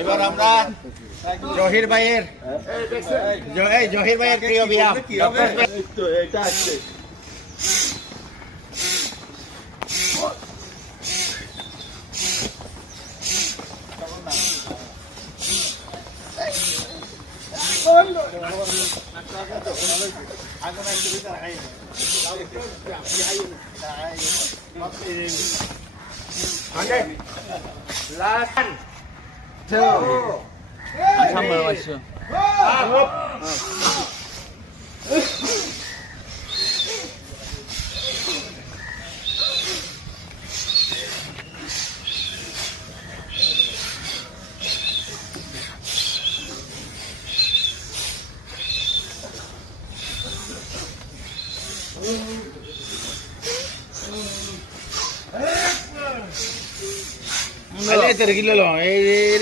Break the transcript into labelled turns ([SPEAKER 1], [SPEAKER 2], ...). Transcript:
[SPEAKER 1] এবার আমরা জহির ভাইয়ের জহির ভাইয়ের প্রিয় বিয়া
[SPEAKER 2] এটা আসছে
[SPEAKER 1] Oke, last. two, 아,
[SPEAKER 3] 잠깐만 마시죠.
[SPEAKER 1] Dale, te regilo, eh.